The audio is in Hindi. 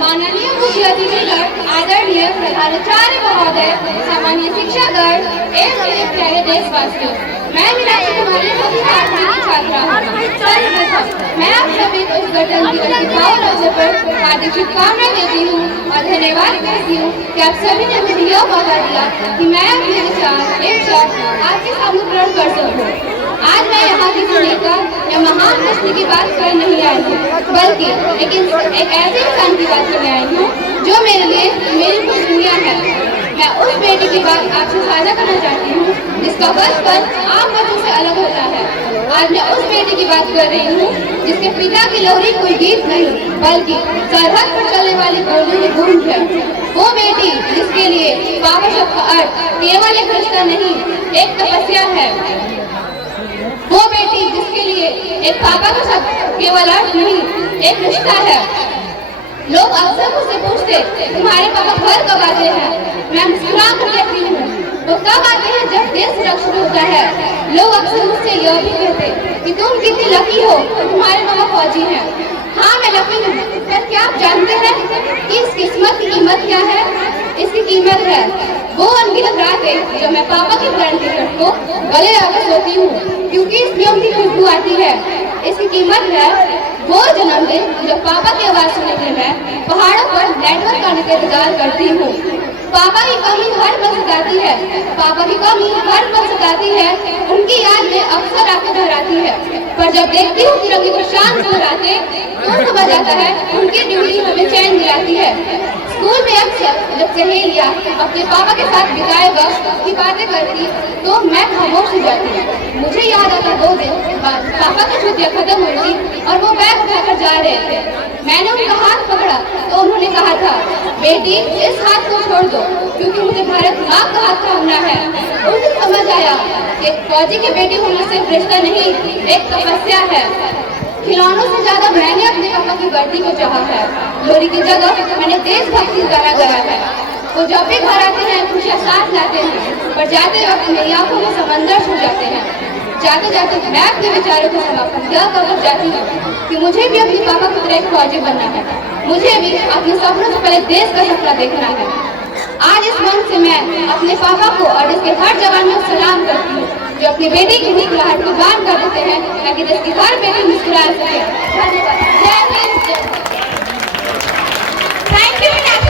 माननीय मुख्य अतिथिगण, आदरणीय प्रधानाचार्य महोदय, सामान्य शिक्षागण एवं मेरे प्यारे देशवासियों, मैं मीनाक्षी कुमारी कक्षा 8वीं की छात्रा हूँ। सर्वप्रथम मैं आप सभी को इस गणतंत्र दिवस के पावन अवसर पर हार्दिक शुभकामनाएं देती हूँ और धन्यवाद करती हूँ कि आप सभी ने मुझे यह मौका दिया कि मैं अपने विचार एक शब्द आपके सामने ग्रहण कर सकूँ। आज मैं यहाँ किसी नेता या महान हस्ती की बात कर नहीं आई हूँ, बल्कि एक ऐसे इंसान की बात करने आई हूँ जो मेरे लिए मेरी पूरी दुनिया है। मैं उस बेटी की बात आपसे साझा करना चाहती हूँ जिसका बचपन आम बच्चों से अलग होता है। आज मैं उस बेटी की बात कर रही हूँ जिसके पिता की लोरी कोई गीत नहीं, बल्कि सरहद पर चलने वाली बोली की गूंज है। वो बेटी जिसके लिए पापा शब्द का अर्थ केवल एक रिश्ता नहीं, एक तपस्या है। वो बेटी जिसके लिए एक पापा का शब्द केवल अर्थ नहीं, एक रिश्ता है। लोग अक्सर मुझसे पूछते तुम्हारे पापा घर कब आते हैं? मैं मुस्कुरा कर कहती हूँ वो तब आते हैं जब देश सुरक्षित होता है। लोग अक्सर मुझसे यह भी कहते कि तुम कितनी लकी हो, तुम्हारे पापा फौजी हैं। हाँ मैं लकी हूँ, पर क्या आप जानते हैं कि इस किस्मत की कीमत क्या है? इसकी कीमत है वो अनगिनत रातें जब मैं पापा के प्लान टिकट को गले लगाकर सोती हूँ क्योंकि इसमें उनकी खुशबू आती है। इसकी कीमत है वो जन्मदिन जब पापा की आवाज सुनने के लिए मैं पहाड़ों पर नेटवर्क करने का इंतजार करती हूँ। पापा की कमी हर पल सताती है, पापा की कमी हर पल सताती है। उनकी याद में अक्सर आके दोहराती है, पर जब देखती हूँ तिरंगे को शान दोहराते तो समझ आता है उनकी ड्यूटी हमें चैन दिलाती है। स्कूल में अक्सर जब सहेलियाँ अपने पापा के साथ बिताए वक्त की बातें करती तो मैं खामोश हो जाती। मुझे याद आता वो दिन पापा की छुट्टियाँ खत्म हुई थी और वो बैग उठाकर जा रहे थे। मैंने उनका हाथ पकड़ा तो उन्होंने कहा था बेटी इस हाथ को छोड़ दो क्योंकि मुझे भारत माँ का हाथ थामना है। उस दिन समझ आया कि फौजी की बेटी होना सिर्फ रिश्ता नहीं, एक तपस्या है। खिलौनों से ज्यादा मैंने अपने पापा की वर्दी को चाहा है। लोरी की जगह मैंने देशभक्ति गाना गाया है। वो जब भी घर आते हैं खुशियाँ साथ लाते हैं, पर जाते वक्त मेरी आंखों में समंदर छू जाते हैं। जाते जाते मैं अपने विचारों को समाप्त यह कर जाती हूँ कि मुझे भी अपने पापा की तरह एक फौजी बनना है। मुझे भी अपने सपनों से पहले देश का सपना देखना है। आज इस मंच से मैं अपने पापा को और इसके हर जवान को सलाम करती हूँ जो अपनी बेटी की मुस्कुराहट को बांध कर देते हैं ताकि देश की हर बेटी मुस्कुरा सके। धन्यवाद। जय हिंद। Thank you.